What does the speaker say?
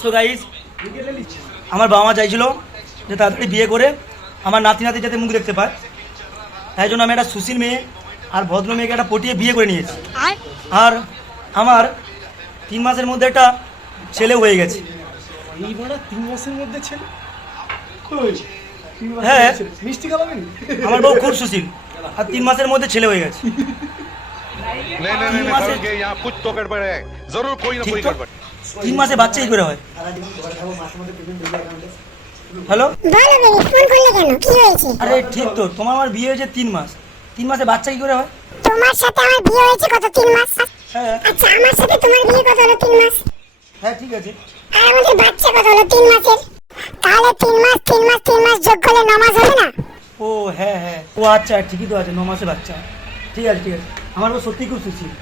So guys, আমার বাবা মা চাইছিল যে তাড়াতাড়ি বিয়ে করে আমার নাতি নাতি যাতে মুখ দেখতে পায়, তাই জন্য আমি একটা সুশীল মেয়ে আর ভদ্র মেয়েকে একটা পটিয়ে বিয়ে করে নিয়েছি। আর আমার 3 মাসের মধ্যে একটা ছেলে হয়ে গেছে। এই বড় 3 মাসের মধ্যে ছেলে? হ্যাঁ, মিষ্টি খাওয়াবেন? আমার বউ খুব সুশীল আর 3 মাসের মধ্যে ছেলে হয়ে গেছে। नहीं नहीं नहीं करोगे यहाँ कुछ तो गड़बड़ है जरूर कोई ना कोई गड़बड़ 3 মাসে বাচ্চা কি করে হয়? হ্যালো, বলো বেবি, ফোন করলে কেন? কি হয়েছে? আরে ঠিক তো, তোমার আমার বিয়ে হয়েছে 3 মাস, 3 মাসে বাচ্চা কি করে হয়? তোমার সাথে আমার বিয়ে হয়েছে কত 3 মাস? হ্যাঁ আচ্ছা, আমার সাথে তোমার বিয়ে কত হলো 3 মাস? হ্যাঁ ঠিক আছে। আর আমাদের বাচ্চা কত হলো 3 মাসের? তাহলে 3 মাস 3 মাস 3 মাস যোগ করলে 9 মাস হবে না? ও হ্যাঁ হ্যাঁ, ও আচ্ছা ঠিকই তো আছে, 9 মাসে বাচ্চা। ঠিক আছে ঠিক আছে, আমার বউ সত্যি খুব সুশীল।